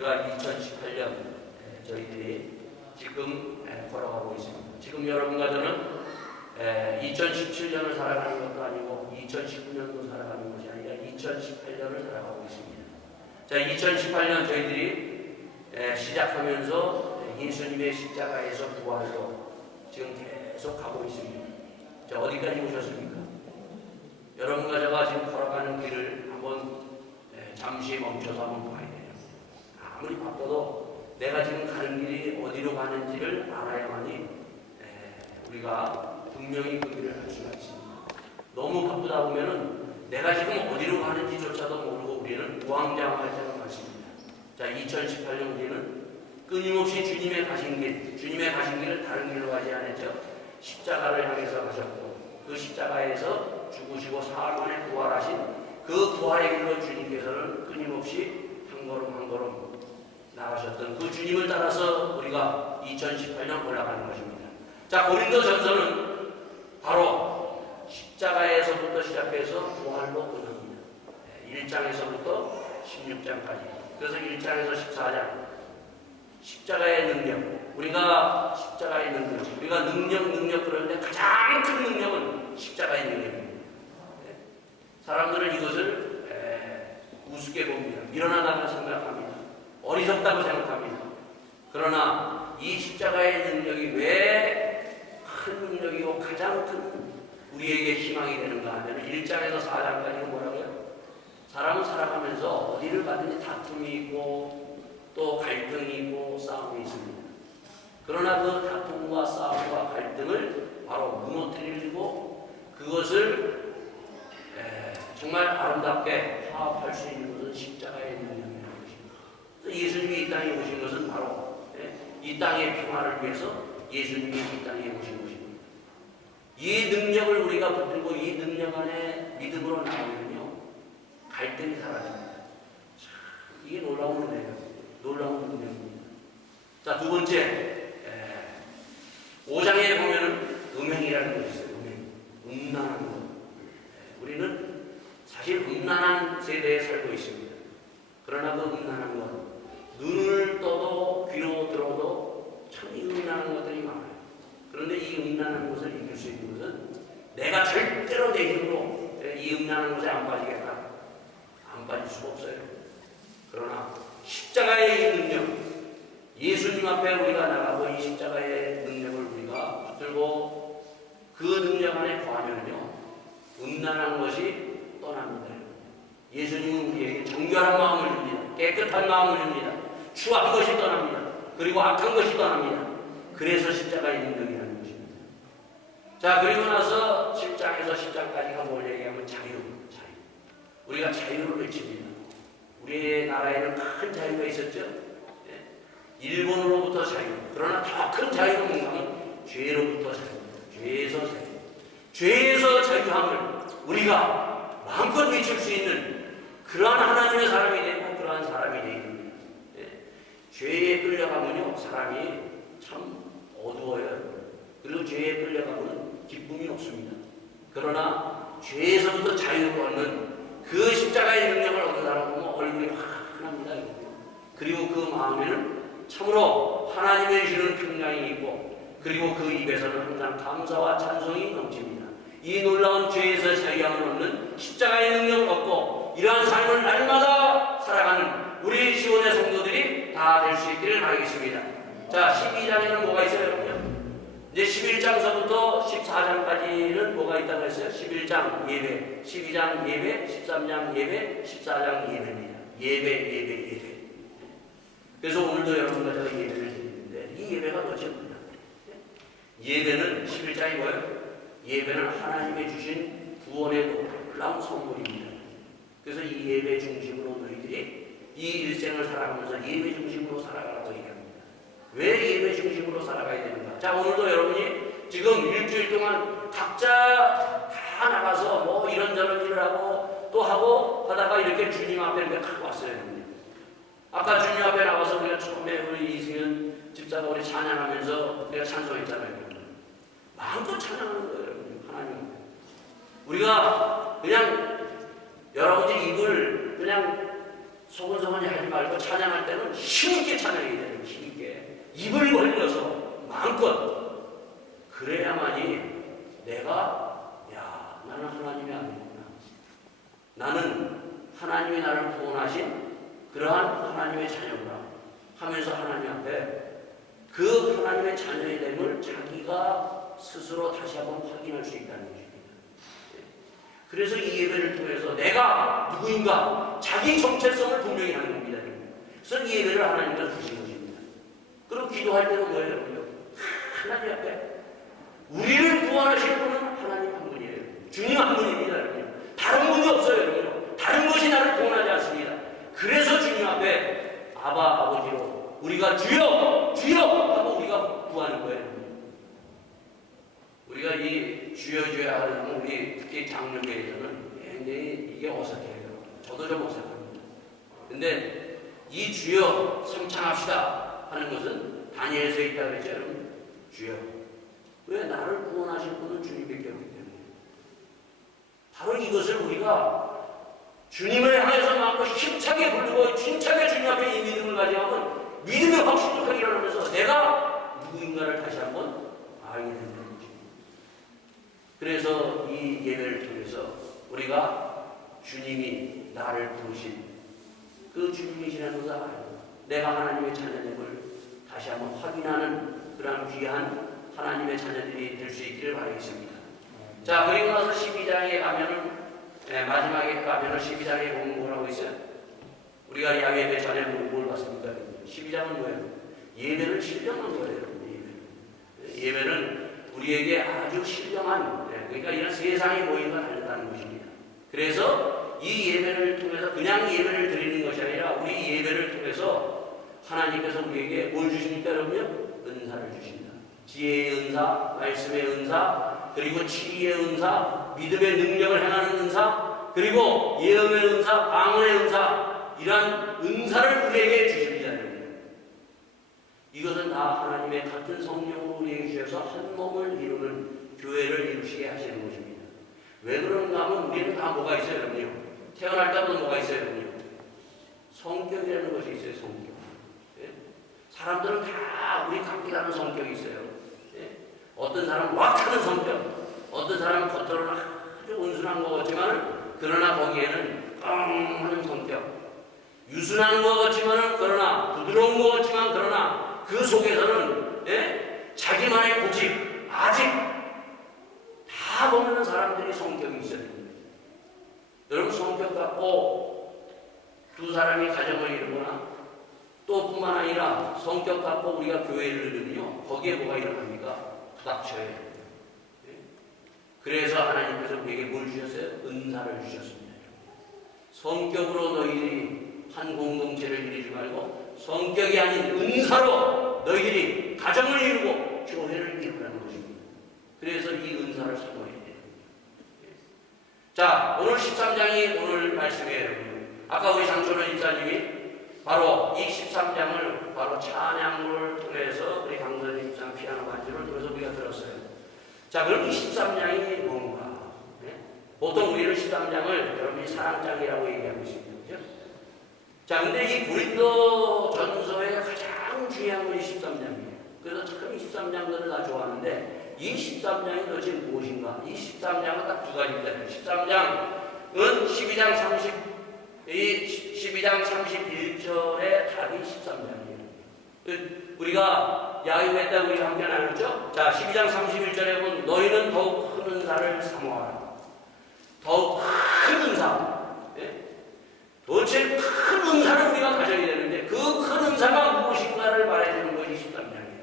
우리가 2018년 저희들이 지금 걸어가고 있습니다. 지금 여러분과 저는 2017년을 살아가는 것도 아니고 2019년도 살아가는 것이 아니라 2018년을 살아가고 있습니다. 자, 2018년 저희들이 시작하면서 예수님의 십자가에서 부활로 지금 계속 가고 있습니다. 자, 어디까지 오셨습니까? 여러분과 제가 지금 걸어가는 길을 한번 잠시 멈춰서 한번 봐야 돼요. 아무리 바빠도 내가 지금 가는 길이 어디로 가는지를 알아야만이 우리가 분명히 그 길을 할 수가 있습니다. 너무 바쁘다 보면은 내가 지금 어디로 가는지조차도 모르고 우리는 우왕좌왕할 때가 많습니다. 자, 2018년 우리는 끊임없이 주님의 가신 길을 다른 길로 가지 않았죠. 십자가를 향해서 가셨고 그 십자가에서 죽으시고 사흘 만에 부활하신 그 부활의 길로 주님께서는 끊임없이 한 걸음 한 걸음 나가셨던 그 주님을 따라서 우리가 2018년 올라가는 것입니다. 자, 고린도전서는 바로 십자가에서부터 시작해서 부활로 끝납니다. 1장에서부터 16장까지. 그래서 1장에서 14장 십자가의 능력, 우리가 십자가의 능력, 우리가 능력 그러는데 가장 큰 능력은 십자가의 능력입니다. 사람들은 이것을 우습게 봅니다. 미련하다고 생각합니다. 어리석다고 생각합니다. 그러나 이 십자가의 능력이 왜 큰 능력이고 가장 큰 우리에게 희망이 되는가 하면 1장에서 4장까지는 뭐라고요? 사람은 살아가면서 어디를 가든지 다툼이 있고 또 갈등이 있고 싸움이 있습니다. 그러나 그 다툼과 싸움과 갈등을 바로 무너뜨리고 그것을 정말 아름답게 화합할 수 있는 것은 십자가의 능력이라는 것입니다. 예수님이 이 땅에 오신 것은 바로 이 땅의 평화를 위해서 예수님이 이 땅에 오신 것입니다. 이 능력을 우리가 붙들고 이 능력 안에 믿음으로 나오면요 갈등이 사라집니다. 이게 놀라운 은혜예요. 놀라운 능력입니다. 자, 두 번째 5장에 보면은 음행이라는 것이 있어요. 음란한 것. 우리는 사실 음란한 세대에 살고 있습니다. 그러나 그 음란한 것, 눈을 떠도 귀로 들어도 참 이 음란한 것들이 많아요. 그런데 이 음란한 것을 이길 수 있는 것은 내가 절대로 내 힘으로 이 음란한 것에 안 빠지겠다. 안 빠질 수가 없어요. 그러나 십자가의 능력, 예수님 앞에 우리가 나가고 이 십자가의 능력을 우리가 붙들고 그 능력 안에 거하면요 음란한 것이 떠납니다. 예수님은 우리에게 정결한 마음을 줍니다. 깨끗한 마음을 줍니다. 추한 것이 떠납니다. 그리고 악한 것이 떠납니다. 그래서 십자가의 능력이라는 것입니다. 자, 그리고 나서 7장에서 10장까지가 뭘 얘기하면 자유. 우리가 자유를 외칩니다. 우리나라에는 큰 자유가 있었죠. 일본으로부터 자유. 그러나 더 큰 자유는 뭔가는 죄로부터 자유입니다. 죄에서 자유함을 우리가 마음껏 외칠 수 있는 그러한 하나님의 사람이 되고 그러한 사람이 되는 겁니다. 죄에 끌려가면요 사람이 참 어두워요. 그리고 죄에 끌려가면 기쁨이 없습니다. 그러나 죄에서부터 자유를 얻는 그 십자가의 능력을 얻는 사람 보면 얼굴이 환합니다. 그리고 그 마음에는 참으로 하나님의 주시는 평강이 있고 그리고 그 입에서는 항상 감사와 찬송이 넘칩니다. 이 놀라운 죄에서 자유함을 얻는 십자가의 능력을 얻고 이러한 삶을 날마다 살아가는 우리 시온의 성도들이 다 될 수 있기를 바라겠습니다. 자, 12장에는 뭐가 있어요, 여러분? 이제 11장서부터 14장까지는 뭐가 있다고 했어요? 11장 예배, 12장 예배, 13장 예배, 14장 예배입니다. 예배. 그래서 오늘도 여러분과 제가 예배를 드리는데 이 예배가 뭐죠? 예배는 11장이 뭐예요? 예배는 하나님의 주신 구원의 놀라운 선물입니다. 그래서 이 예배 중심으로 너희들이 이 일생을 살아가면서 예배 중심으로 살아가라고 얘기합니다. 왜 예배 중심으로 살아가야 되는가? 자, 오늘도 여러분이 지금 일주일 동안 각자 다 나가서 뭐 이런저런 일을 하고 또 하고 하다가 이렇게 주님 앞에 이렇게 딱 왔어요. 아까 주님 앞에 나와서 우리가 처음에 우리 이승현 집사가 우리 찬양하면서 우리가 찬송했잖아요. 마음껏 찬양하는 거예요, 여러분. 하나님. 우리가 그냥 여러분들이 입을 그냥 소곤소곤히 하지 말고 찬양할 때는 힘있게 찬양해야 돼요. 힘있게. 입을 벌려서 마음껏. 그래야만이 내가 나는 하나님의 아들이구나. 나는 하나님이 나를 구원하신 그러한 하나님의 자녀구나 하면서 하나님 앞에 그 하나님의 자녀의 됨을 자기가 스스로 다시 한번 확인할 수 있다는 것입니다. 그래서 이 예배를 통해서 내가 누구인가 자기 정체성을 분명히 하는 겁니다. 그래서 이 예배를 하나님께서 주신 것입니다. 그리고 기도할 때는 뭐예요? 하나님 앞에 우리를 구원하실 분은 하나님 한 분이에요. 주님 한 분입니다. 다른 분이 없어요. 다른 것이 나를 구원하지 않습니다. 그래서 주님 앞에 아바 아버지로 우리가 주여 주여 하고 우리가 구하는 거예요. 우리가 이 주여 주여 하는 우리 특히 장로교에서는 굉장히 이게 어색해요. 저도 좀 어색합니다. 근데 이 주여 성창합시다 하는 것은 다니엘서에 있다고 그랬죠. 여러분 주여. 왜? 나를 구원하실 분은 주님밖에 없기 때문에. 바로 이것을 우리가 주님을 향해서 마음껏 힘차게 부르고 힘차게 주님 앞에 이 믿음을 가져가면 믿음의 확신력하게 일어나면서 내가 누구인가를 다시 한번 알게 된다는 거죠. 그래서 이 예배를 통해서 우리가 주님이 나를 부르신 그 주님이시라는 것을 알고 내가 하나님의 자녀됨을 다시 한번 확인하는 그런 귀한 하나님의 자녀들이 될 수 있기를 바라겠습니다. 자, 그리고 나서 12장에 가면은 마지막에 가면은 12장에 보면 뭐라고 있어요? 우리가 야외 예배 전에 뭘 봤습니까? 12장은 뭐예요? 예배를 신령한 거예요. 예배는 우리에게 아주 신령한, 그러니까 이런 세상의 모임과 다르다는 것입니다. 그래서 이 예배를 통해서 그냥 예배를 드리는 것이 아니라 우리 예배를 통해서 하나님께서 우리에게 뭘 주십니까? 여러분요? 은사를 주십니다. 지혜의 은사, 말씀의 은사, 그리고 치리의 은사, 믿음의 능력을 행하는 은사, 그리고 예언의 은사, 방언의 은사, 이러한 은사를 우리에게 주십니다. 이것은 다 하나님의 같은 성령으로 우리에게 주셔서 한 몸을 이루는 교회를 이루시게 하시는 것입니다. 왜 그런가 하면 우리는 다 뭐가 있어요, 여러분요? 태어날 때부터 뭐가 있어요, 여러분요? 성격이라는 것이 있어요, 성격. 사람들은 다 우리 각기 다른 성격이 있어요. 어떤 사람은 왁하는 성격, 어떤 사람은 겉으로는 아주 온순한 것 같지만 그러나 거기에는 깡 하는 성격, 유순한 것 같지만 그러나 부드러운 것 같지만 그러나 그 속에서는 자기만의 고집, 아직 다 보면 사람들이 성격이 있어요. 여러분 성격 갖고 두 사람이 가정을 이루거나 또 뿐만 아니라 성격 갖고 우리가 교회를 이루면요 거기에 뭐가 일어납니까? 부닥쳐요. 그래서 하나님께서 우리에게 뭘 주셨어요? 은사를 주셨습니다. 성격으로 너희들이 한 공동체를 이루지 말고 성격이 아닌 은사로 너희들이 가정을 이루고 교회를 이루라는 것입니다. 그래서 이 은사를 사모해야 돼요. 자, 오늘 13장이 오늘 말씀이에요. 아까 우리 장철호 집사님이 바로 이 13장을 바로 찬양을 통해서 우리 강선희 집사님 피아노 반주를 통해서 우리가 들었어요. 자, 그럼 이 13장이 뭔가? 보통 우리는 13장을 여러분이 사랑장이라고 얘기하고 있습니다. 그죠? 자, 근데 이 고린도 전서의 가장 중요한 것이 13장이에요. 그래서 참 13장들을 다 좋아하는데 이 13장이 도대체 무엇인가? 이 13장은 딱 두 가지입니다. 13장은 12장 31절의 답이 13장이에요. 우리가 야유했다고 우리 함께 나눴죠? 자, 12장 31절에 보면 너희는 더욱 큰 은사를 사모하라. 더욱 큰 은사. 도대체 큰 은사를 우리가 가져야 되는데 그 큰 은사가 무엇인가를 말해주는 것이 13장이에요.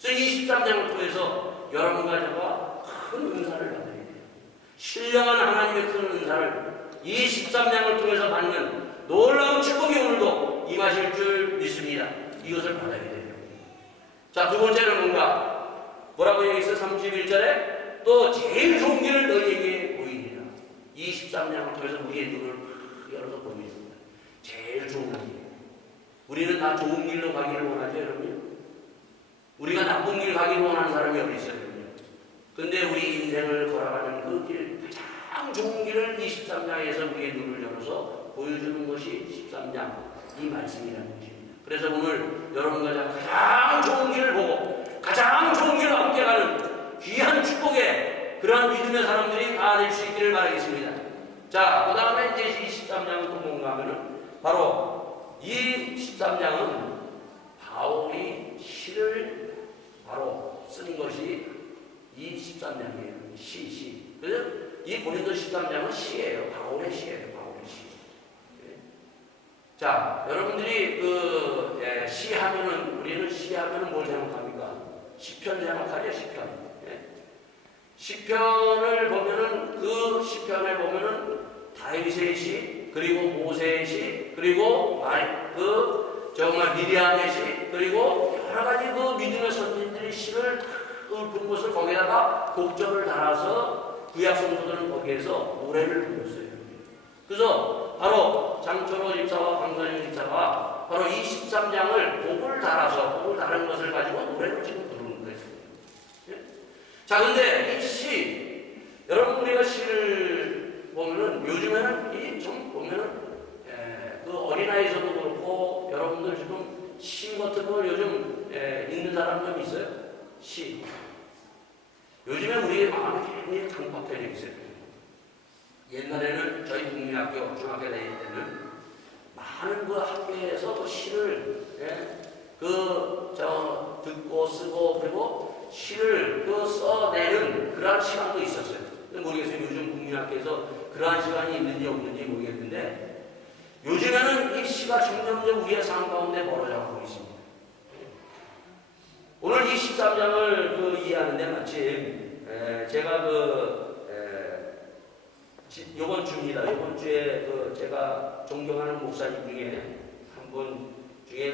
그래서 이 13장을 통해서 여러분과 저가 큰 은사를 받아야 돼요. 신령한 하나님의 큰 은사를 이 13장을 통해서 받는 놀라운 축복이 오늘도 임하실 줄 믿습니다. 이것을 받아야 돼요. 자, 두 번째는 뭔가? 뭐라고 얘기했어요? 31절에 또 제일 좋은 길을 너희에게 보이리라. 이 13장을 통해서 우리의 눈을 열어서 보여줍니다. 제일 좋은 길. 우리는 다 좋은 길로 가기를 원하죠, 여러분? 우리가 나쁜 길 가기를 원하는 사람이 어디 있어요, 여러분? 근데 우리 인생을 걸어가는 그 길, 가장 좋은 길을 이 13장에서 우리의 눈을 열어서 보여주는 것이 13장 이 말씀이라는 것입니다. 그래서 오늘 여러분과 가장 좋은 길을 보고 가장 좋은 길을 함께 가는 귀한 축복의 그러한 믿음의 사람들이 다 될 수 있기를 바라겠습니다. 자, 그 다음에 이제 이 13장은 또 뭔가 하면은 바로 이 13장은 바울이 시를 바로 쓴 것이 이 13장이에요. 시. 그래서 이 고린도 13장은 시예요. 바울의 시예요. 바울의 시. 자, 여러분들이 시 하면은 우리는 시 하면은 뭘 생각합니까? 시편 생각하죠. 시편. 시편을 보면은 그 시편을 보면은 다윗의 시, 그리고 모세의 시, 그리고 정말 미리암의 시, 그리고 여러 가지 그 믿음의 선진들의 시를 읊은 것을 거기다가 곡절을 달아서 구약 성도들은 거기에서 노래를 불렀어요. 그래서 바로 장철호 집사와 강선영 집사가 바로 이 13장을 곡을 다른 것을 가지고 노래를 지금 부르는 거예요. 자, 근데 이 시, 여러분 우리가 시를 보면은 요즘에는 좀 보면은 그 어린아이에서도 그렇고 여러분들 지금 시 같은 걸 요즘 읽는 사람 좀 있어요? 시. 요즘에 우리의 마음이 굉장히 강박해져 있어요. 옛날에는 저희 국민학교 중학교 다닐 때는 많은 그 학교에서 그 시를 듣고 쓰고 그리고 시를 써내는 그러한 시간도 있었어요. 모르겠어요. 요즘 국민학교에서 그러한 시간이 있는지 없는지 모르겠는데 요즘에는 이 시가 점점점 우리의 삶 가운데 멀어져가고 있습니다. 오늘 이 13장을 이해하는데 마침 제가 요번 주입니다. 요번 주에 제가 존경하는 목사님 중에 한 분 중에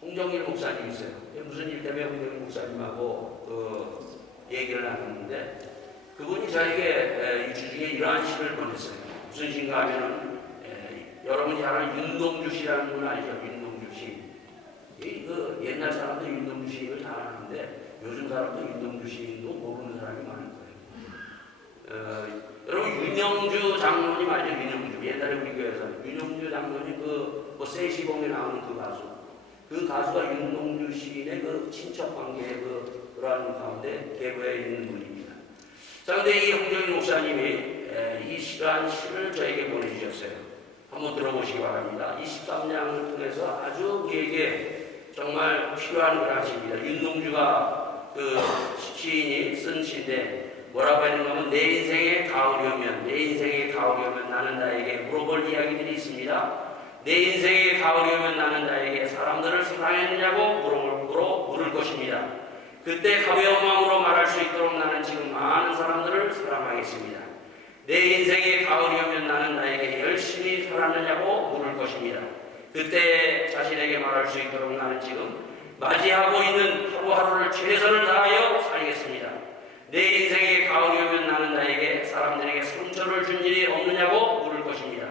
홍정일 목사님 있어요. 무슨 일 때문에 홍정일 목사님하고 얘기를 나눴는데 그분이 저에게 이 주 중에 이러한 시를 보냈어요. 무슨 시인가 하면은 여러분이 잘 아는 윤동주 시라는 분 알죠? 윤동주 시. 옛날 사람도 윤동주 시인을 잘 아는데 요즘 사람도 윤동주 시인도 모르는 사람이 많을 거예요. 여러분 윤영주 장로님 알죠? 윤영주. 옛날에 우리 교회에서 윤영주 장로님 세시봉에 나오는 그 가수가 윤동주 시인의 친척 관계의 그러한 가운데 계보에 있는 분입니다. 자, 근데 이 홍정일 목사님이 이 시를 저에게 보내주셨어요. 한번 들어보시기 바랍니다. 이 13장을 통해서 아주 우리에게 정말 필요한 그런 시입니다. 윤동주가 시인이 쓴 시인데 뭐라고 했는가 하면 내 인생의 가을이 오면 나는 나에게 물어볼 이야기들이 있습니다. 내 인생의 가을이 오면 나는 나에게 사람들을 사랑했느냐고 물을 것입니다. 그때 가벼운 마음으로 말할 수 있도록 나는 지금 많은 사람들을 사랑하겠습니다. 내 인생의 가을이 오면 나는 나에게 열심히 살았느냐고 물을 것입니다. 그때 자신에게 말할 수 있도록 나는 지금 맞이하고 있는 하루하루를 최선을 다하여 살겠습니다. 내 인생의 가을이 오면 나는 나에게 사람들에게 상처를 준 일이 없느냐고 물을 것입니다.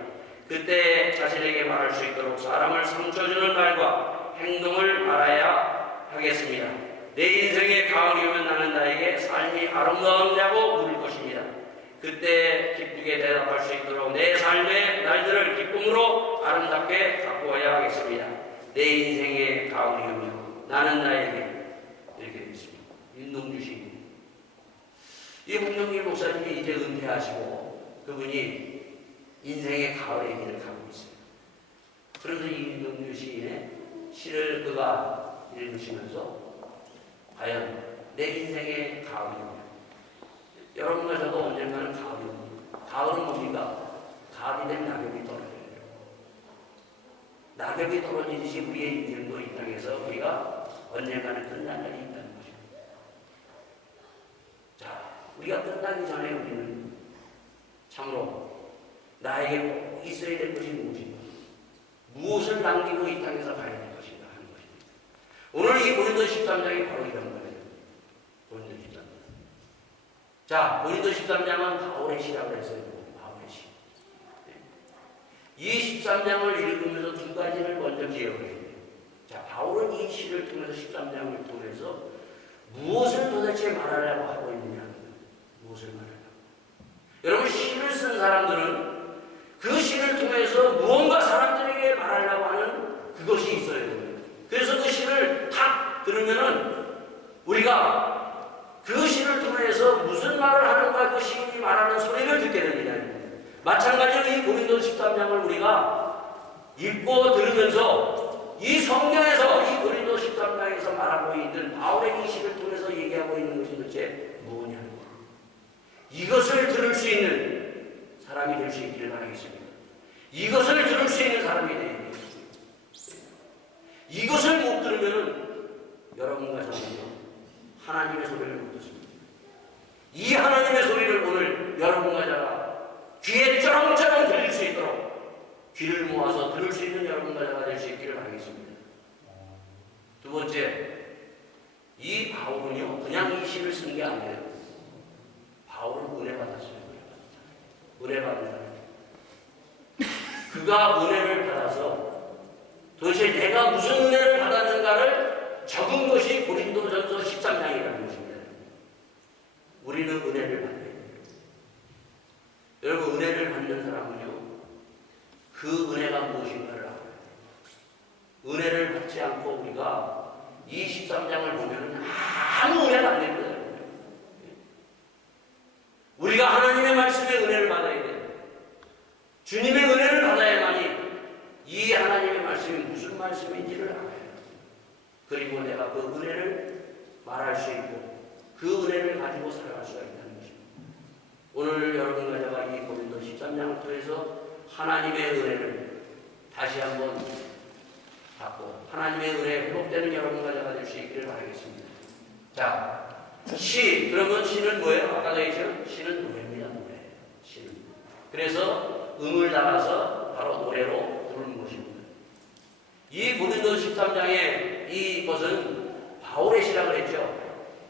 그때 자신에게 말할 수 있도록 사람을 상처 주는 말과 행동을 말아야 하겠습니다. 내 인생의 가을이 오면 나는 나에게 삶이 아름다웠냐고 물을 것입니다. 그때 기쁘게 대답할 수 있도록 내 삶의 날들을 기쁨으로 아름답게 바꾸어야 하겠습니다. 내 인생의 가을이 오면 나는 나에게 이렇게 되어 있습니다. 윤동주 시인. 이 홍정일 목사님이 이제 은퇴하시고 그분이 인생의 가을의 길을 가고 있어요. 그래서 이 윤동주 시인의 시를 그가 읽으시면서 과연 내 인생의 가을이 오면 여러분과 저도 언젠가는 가을이 옵니다. 가을은 뭡니까? 가을이 된 낙엽이 떨어져요. 낙엽이 떨어지듯이 우리의 인생도 이 땅에서 우리가 언젠가는 끝날 날이 있다는 것입니다. 자, 우리가 끝나기 전에 우리는 참으로 나에게 꼭 있어야 될 것이 무엇인가? 무엇을 남기고 이 땅에서 가야 될 것인가 하는 것입니다. 오늘 이 고린도 13장이 바로 이런 거예요. 고린도 13장. 자, 고린도 13장은 바울의 시라고 했어요. 바울의 시. 이 13장을 읽으면서 두 가지를 먼저 기억을 해야 돼요. 자, 바울은 이 시를 통해서 13장을 통해서 무엇을 도대체 말하려고 하고 있느냐? 무엇을 말하려고? 여러분, 시를 쓴 사람들은 그 시를 통해서 무언가 사람들에게 말하려고 하는 그것이 있어요. 그래서 그 시를 탁 들으면은 우리가 그 시를 통해서 무슨 말을 하는가 그 시인이 말하는 소리를 듣게 됩니다. 마찬가지로 이 고린도 13장을 우리가 읽고 들으면서 이 성경에서 이 고린도 13장에서 말하고 있는 바울의 이 시를 통해서 얘기하고 있는 것이 도대체 뭐냐는 거예요. 이것을 들을 수 있는 사람이 될 수 있기를 바라겠습니다. 이것을 들을 수 있는 사람이 되어야 돼요. 이것을 못 들으면 여러분과 저는요 하나님의 소리를 못 듣습니다. 이 하나님의 소리를 오늘 여러분과 제가 귀에 쩌렁쩌렁 들릴 수 있도록 귀를 모아서 들을 수 있는 여러분과 제가 될 수 있기를 바라겠습니다. 두 번째, 이 바울은요 그냥 이 시를 쓴 게 아니에요. 바울은 은혜 받았어요. 은혜 받은 사람. 그가 은혜를 받아서 도대체 내가 무슨 은혜를 받았는가를 적은 것이 고린도전서 13장이라는 것입니다. 우리는 은혜를 받아야 돼요. 여러분, 은혜를 받는 사람은요 그 은혜가 무엇인가를 알아야 돼요. 은혜를 받지 않고 우리가 이 13장을 보면 아무 은혜가 안 됩니다. 우리가 하나님의 말씀에 은혜를 받아야 돼요. 주님의 은혜를 받아야만이 이 하나님의 말씀이 무슨 말씀인지를 알아요. 그리고 내가 그 은혜를 말할 수 있고 그 은혜를 가지고 살아갈 수가 있다는 것입니다. 오늘 여러분과 제가 이 고린도 13장을 통해서 하나님의 은혜를 다시 한번 받고 하나님의 은혜에 회복되는 여러분과 제가 될 수 있기를 바라겠습니다. 자, 시, 그러면 시는 뭐예요? 아까도 얘기했죠? 시는 노래입니다. 노래. 시는. 그래서 음을 나가서 바로 노래로 부르는 것입니다. 이 고린도 13장의 이것은 바울의 시라고 했죠.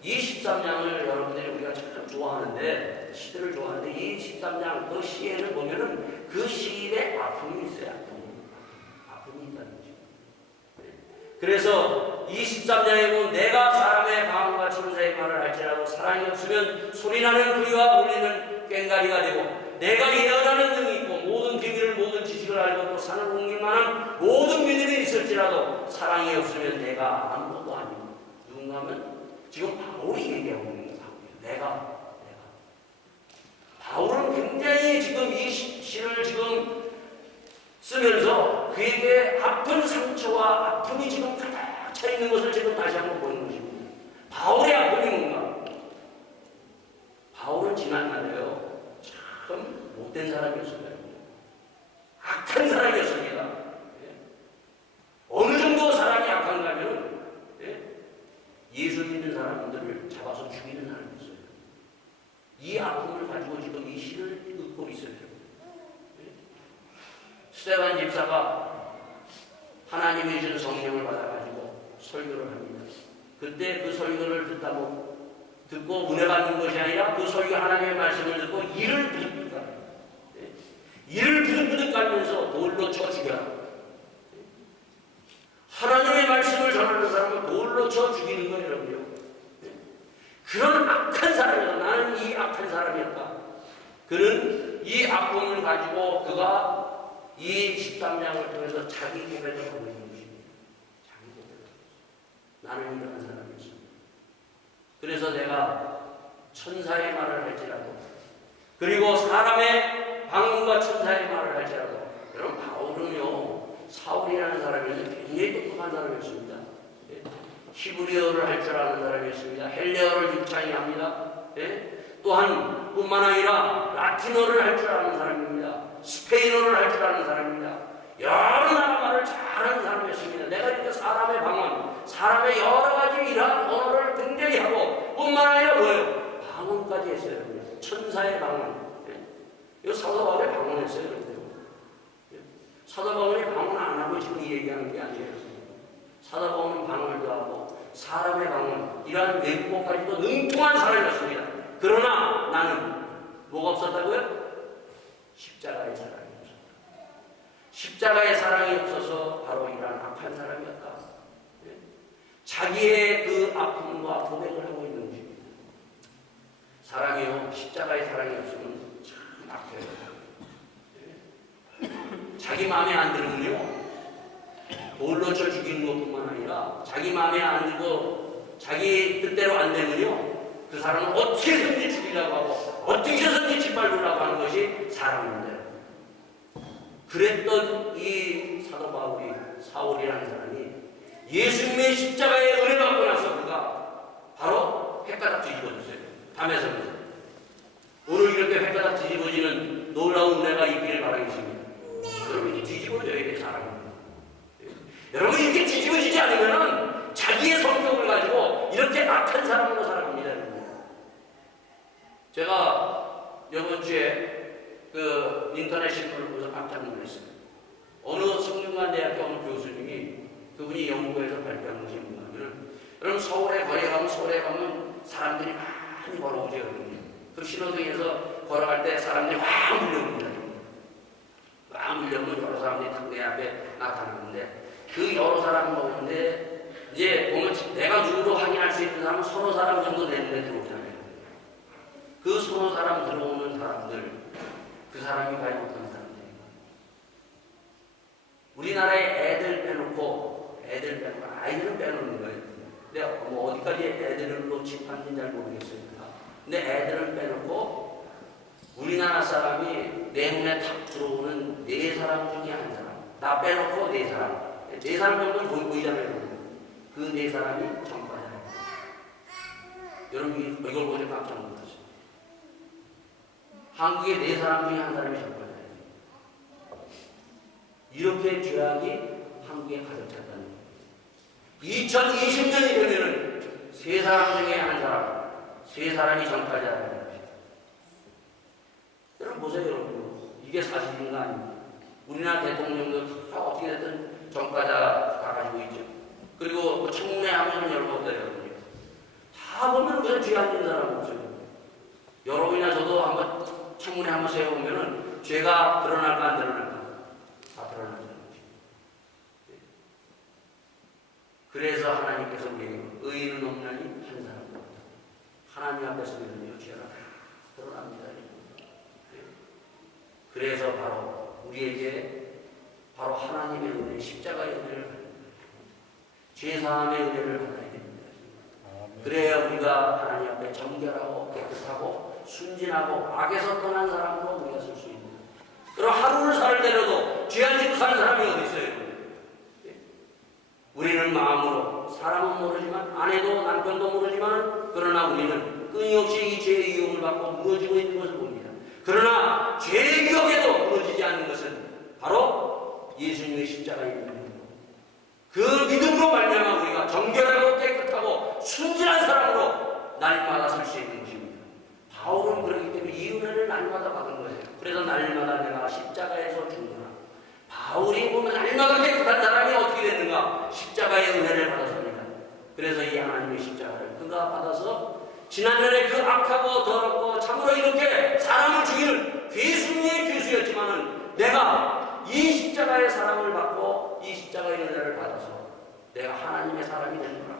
이 13장을 여러분들이 우리가 참 좋아하는데 시들을 좋아하는데 이 13장 그 시에는 보면은 그 시인의 아픔이 있어요. 아픔이 있다는 거죠. 그래서 이 13장에 보면 내가 사람의 방언과 천사의 말을 할지라도 사랑이 없으면 소리나는 구리와 울리는 꽹과리가 되고 내가 예언하는 능이 있고 모든 비밀을 모든 지식을 알고 또 산을 옮길 만한 모든 믿음이 있을지라도 사랑이 없으면 내가 아무것도 아니고 누군가 하면 지금 바울이 얘기하고 있는 거예요. 내가 바울은 굉장히 지금 이 시를 지금 쓰면서 그에게 아픈 상처와 아픔이 지금 가득 차 있는 것을 지금 다시 한번 보는 것입니다. 바울의 아픔이 뭔가? 바울은 지난날에요 참 못된 사람이었습니다. 악한 사람이었습니다. 어느 정도 사람이 악한가 하면 예수 믿는 사람들을 잡아서 죽이는 사람이었어요. 이 아픔을 가지고 지금 이 시를 읽고 있어요. 스데반 집사가 하나님이 준 성령을 받아가지고 설교를 합니다. 그때 그 설교를 듣고 은혜 받는 것이 아니라 그 설교 하나님의 말씀을 듣고 이를 부득부득 합니다. 이를 부득부득 깔면서 돌로 쳐 죽여라. 하나님의 말씀을 전하는 사람을 돌로 쳐 죽이는 거예요, 여러분요. 그런 악한 사람이다. 나는 이 악한 사람이었다. 그는 이 아픔을 가지고 그가 이 13장을 통해서 자기 고백을 하고 있는 것입니다. 자기 고백을. 나는 이런 사람이었습니다. 그래서 내가 천사의 말을 할지라도 그리고 사람의 방언과 천사의 말을 할지라도 여러분 바울은요 사울이라는 사람이 굉장히 똑똑한 사람이었습니다. 히브리어를 할 줄 아는 사람이었습니다. 헬레어를 유창히 합니다. 또한 뿐만 아니라 라틴어를 할 줄 아는 사람입니다. 스페인어를 할 줄 아는 사람입니다. 여러 나라 말을 잘하는 사람이었습니다. 내가 이렇게 사람의 방언, 사람의 여러 가지 이러한 언어를 굉장히 하고 뿐만 아니라 뭐예요? 방언까지 했어요. 천사의 방언. 이거 사도 바울이 방언했어요. 사도 바울이 방언 안 하고 지금 이 얘기하는 게 아니에요. 사도 바울은 방언도 하고 사람의 방언, 이러한 외국어까지도 능통한 사람이었습니다. 그러나 나는 뭐가 없었다고요? 십자가의 사랑이 없었다. 십자가의 사랑이 없어서 바로 이러한 악한 사람이었다. 자기의 그 아픔과 고백을 하고 있는 것입니다. 사랑이요, 십자가의 사랑이 없으면 참 악해요. 자기 마음에 안 들면요, 돌로 쳐 죽이는 것뿐만 아니라 자기 마음에 안 들고 자기 뜻대로 안 되면요, 그 사람은 어떻게든지 죽이려고 하고 어떻게든지 짓밟으려고 하는 것이 사람인데, 그랬던 이 사도 바울이, 사울이라는 사람이 예수님의 십자가에 은혜 받고 나서 그가 바로 횟가닥 뒤집어졌어요. 담에서. 오늘 이렇게 횟가닥 뒤집어지는 놀라운 은혜가 있기를 바라겠습니다. 여러분이 뒤집어져야 돼, 사람은. 여러분 이렇게 뒤집어지지 않으면 자기의 성격을 가지고 이렇게 악한 사람으로 살아갑니다. 제가 이번 주에 그 인터넷 신문을 보면서 깜짝 놀랐어요. 어느 성균관대학교 어느 교수님이, 그분이 연구에서 발표한 것이 뭔가 하면, 여러분 서울에 가면 사람들이 많이 걸어오죠. 여러분. 그 신호등에서 걸어갈 때 사람들이 확 물려옵니다. 확 물려오면 여러 사람들이 딱 내 앞에 나타나는데, 그 여러 사람을 보는데 이제 보면 내가 누구로 확인할 수 있는 사람은 서너 사람 정도 되는데 들어오잖아요. 그 서너 사람 들어오는 사람들, 그 사람이 과연 어떤 사람들인가? 우리나라에 애들 빼놓고 아이들은 빼놓는 거예요. 근데 뭐 어디까지 애들로 짚었는지 잘 모르겠어요. 근데 애들은 빼놓고 우리나라 사람이 내 눈에 탁 들어오는 네 사람 중에 한 사람, 나 빼놓고 네 사람 정도 보이잖아요. 그 네 사람이 전과자예요. 여러분 이걸 보고 깜짝 놀랐어요. 한국의 네 사람 중에 한 사람이 전과자예요. 이렇게 죄악이 한국에 가득 찼다는 거예요. 2020년이 되면은 세 사람 중에 한 사람, 세 사람이 전과자라는 것입니다. 여러분 보세요, 여러분. 이게 사실인가 아닙니까? 우리나라 대통령도 다 어떻게 됐든 전과자 다 가지고 있죠. 그리고 뭐 청문회 하면 여러분 어때요, 여러분? 다 보면 그냥 죄 안 짓는 사람 없어요. 여러분이나 저도 한번 청문회 한번 세워보면은 죄가 드러날까 안 드러날까? 다 드러나는 거죠. 그래서 하나님께서 우리에게 의인은 없나니 한 사람도 없다. 하나님 앞에서 믿으며 죄가 드러납니다. 그래서 바로 우리에게 바로 하나님의 은혜, 십자가의 은혜를 받는 거예요. 죄사함의 은혜를 받아야 됩니다. 그래야 우리가 하나님 앞에 정결하고 깨끗하고 순진하고 악에서 떠난 사람으로 우리가 설 수 있는. 그럼 하루를 살더라도 죄 안 짓고 사는 사람이 어디 있어요? 우리는 마음으로, 사람은 모르지만, 아내도 남편도 모르지만, 그러나 우리는 끊임없이 이 죄의 유혹을 받고 무너지고 있는 것을 봅니다. 그러나 죄의 유혹에도 무너지지 않는 것은 바로 예수님의 십자가의 믿음입니다. 그 믿음으로 말미암아 우리가 정결하고 깨끗하고 순진한 사람으로 날마다 설 수 있는 것입니다. 바울은 그렇기 때문에 이 은혜를 날마다 받은 거예요. 그래서 날마다 내가 십자가에서 죽노라. 바울이 보면 날마다 깨끗한 사람이 어떻게 됐는가? 십자가의 은혜를 받았습니다. 그래서 이 하나님의 십자가를 그가 받아서 지난날에 그 악하고 더럽고 참으로 이렇게 사람을 죽이는 괴수의 괴수였지만은 내가 이 십자가의 사랑을 받고 이 십자가의 은혜를 받아서 내가 하나님의 사람이 되는구나.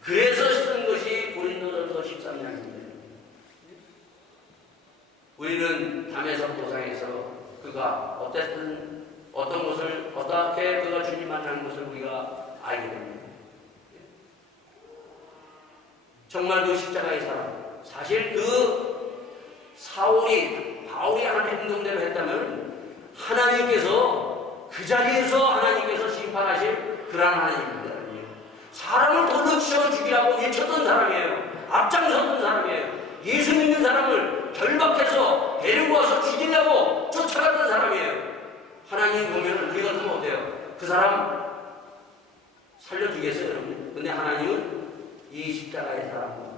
그래서 쓴 것이 고린도전서 13장입니다. 우리는 담에서 도상에서 그가 어쨌든 어떤 것을 어떻게 그가 주님 만나는 것을 우리가 알게 됩니다. 정말 그 십자가의 사랑, 사실 그 바울이 하나님의 행동대로 했다면 하나님께서 그 자리에서 하나님께서 심판하실 그런 하나님입니다. 사람을 돌로 치워 죽이라고 외쳤던 사람이에요. 앞장섰던 사람이에요. 예수 믿는 사람을 결박해서 데리고 와서 죽이려고 쫓아갔던 사람이에요. 하나님 보면 우리 같으면 어때요? 그 사람 살려주겠어요, 여러분? 근데 하나님은 이 십자가의 사람,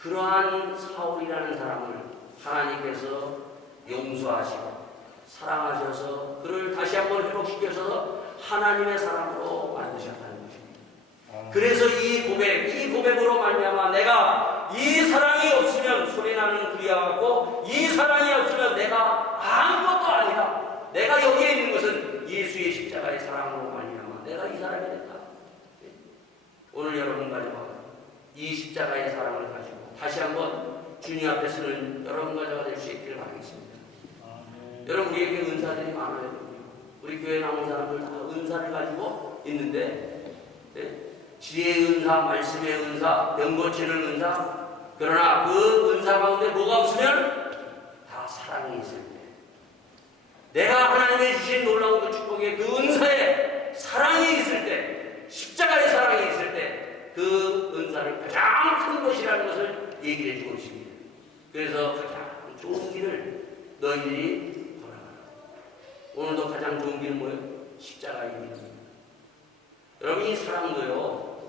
그러한 사울이라는 사람을 하나님께서 용서하시고 사랑하셔서 그를 다시 한번 회복시켜서 하나님의 사람으로 만드셨다는 것입니다. 그래서 이 고백으로 말미암아 내가 이 사랑이 없으면 소리나는 구리와 같고 이 사랑이 없으면 내가 아무것도 아니다. 내가 여기에 있는 것은 예수의 십자가의 사랑으로 말미암아 내가 이 사람이 됐다. 오늘 여러분 가져가 이 십자가의 사랑을 가지고 다시 한번 주님 앞에 서는 여러분 가져가 될 수 있기를 바라겠습니다. 여러분 우리에게 은사들이 많아요. 우리 교회 나온 사람들 다 은사를 가지고 있는데, 예? 지혜의 은사, 말씀의 은사, 병 고치는 은사. 그러나 그 은사 가운데 뭐가 없으면 다 사랑이 있을 때, 내가 하나님의 주신 놀라운 그 축복의 그 은사에 사랑이 있을 때, 십자가의 사랑이 있을 때, 그 은사를 가장 큰 것이라는 것을 얘기해 주고 있습니다. 그래서 가장 좋은 길을 너희들이 걸어가라. 오늘도 가장 좋은 길은 뭐예요? 십자가의 길입니다. 여러분, 이 사랑도요,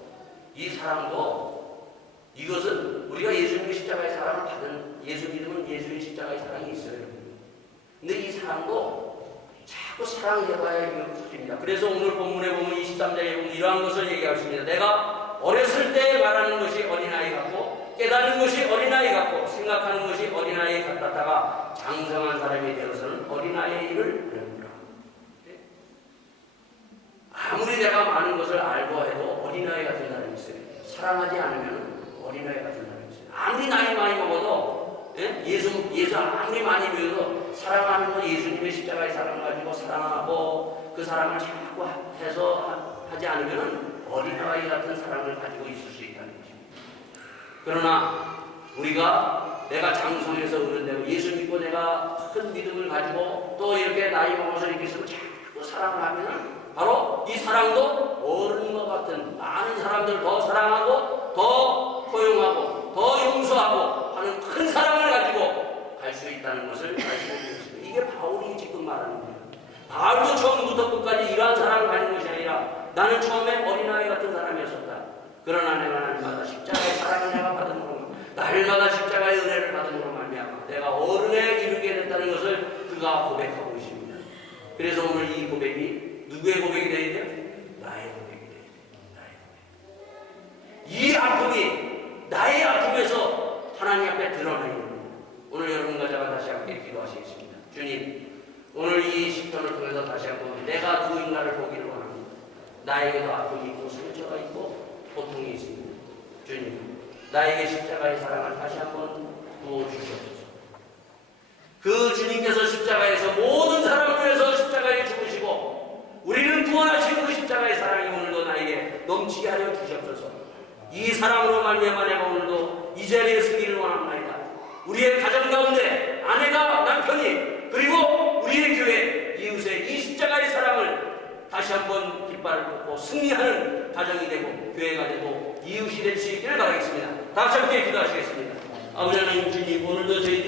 이 사랑도, 이것은 우리가 예수님의 십자가의 사랑을 받은, 예수 믿으면 예수의 십자가의 사랑이 있어요. 근데 이 사랑도 자꾸 사랑해봐야 이거 커집니다. 그래서 오늘 본문에 보면 23장에 보면 이러한 것을 얘기하십니다. 내가 어렸을 때 말하는 것이 어린아이 같고, 깨닫는 것이 어린아이 같고, 생각하는 것이 어린아이 같았다가 장성한 사람이 되어서는 어린아이의 일을 하는구나. 아무리 내가 많은 것을 알고 해도 어린아이 같은 사람이 있어요. 사랑하지 않으면 어린아이 같은 사람이 있어요. 아무리 나이 많이 먹어도, 예수 아무리 많이 배워도 사랑하는 건 예수님의 십자가의 사랑을 가지고 사랑하고 그 사랑을 자꾸 해서 하지 않으면 어린아이 같은 사랑을 가지고 있을 수 있다는 것입니다. 그러나 우리가 내가 장성해서 어른되고 예수 믿고 내가 큰 믿음을 가지고 또 이렇게 나이 먹어서 이렇게 해서 자꾸 사랑을 하면 바로 이 사랑도 어른과 같은 많은 사람들을 더 사랑하고 더 포용하고 더 용서하고 하는 큰 사랑을 가지고 갈 수 있다는 것을 말씀드리겠습니다. 이게 바울이 지금 말하는 거예요. 바울도 처음부터 끝까지 이러한 사랑을 가진 것이 아니라 나는 처음에 어린아이 같은 사람이었었다. 그러나 내가 날마다 십자가의 사랑을 내가 받음으로, 날마다 십자가의 은혜를 받음으로 말미암아 내가 어른에 이르게 됐다는 것을 그가 고백하고 있습니다. 그래서 오늘 이 고백이 누구의 고백이 되어야 돼요? 나의 고백이 되어야 돼요. 나의 고백. 이 아픔이 나의 아픔에서 하나님 앞에 드러나는 겁니다. 오늘 여러분과 제가 다시 함께 기도하시겠습니다. 주님, 오늘 이 시편을 통해서 다시 한번 내가 두 인간을 보기를 원합니다. 나에게도 아픔이 있고 상처가 있고 고통이 있습니다. 주님, 나에게 십자가의 사랑을 다시 한번 부어주시옵소서. 그 주님께서 십자가에서 모든 사람을 위해서 십자가에 죽으시고 우리를 구원하신 그 십자가의 사랑이 오늘도 나에게 넘치게 하여 주시옵소서. 이 사랑으로 말미암아 내가 오늘도 이 자리에 서기를 원합니다. 우리의 가정 가운데 아내가 남편이 그리고 우리의 교회 이웃의 이 십자가의 사랑을 다시 한번 깃발을 꽂고 승리하는 가정이 되고 교회가 되고 이웃이 될 수 있기를 바라겠습니다. 다 같이 함께 기도하시겠습니다. 아버지 하나님, 주님, 오늘도 저희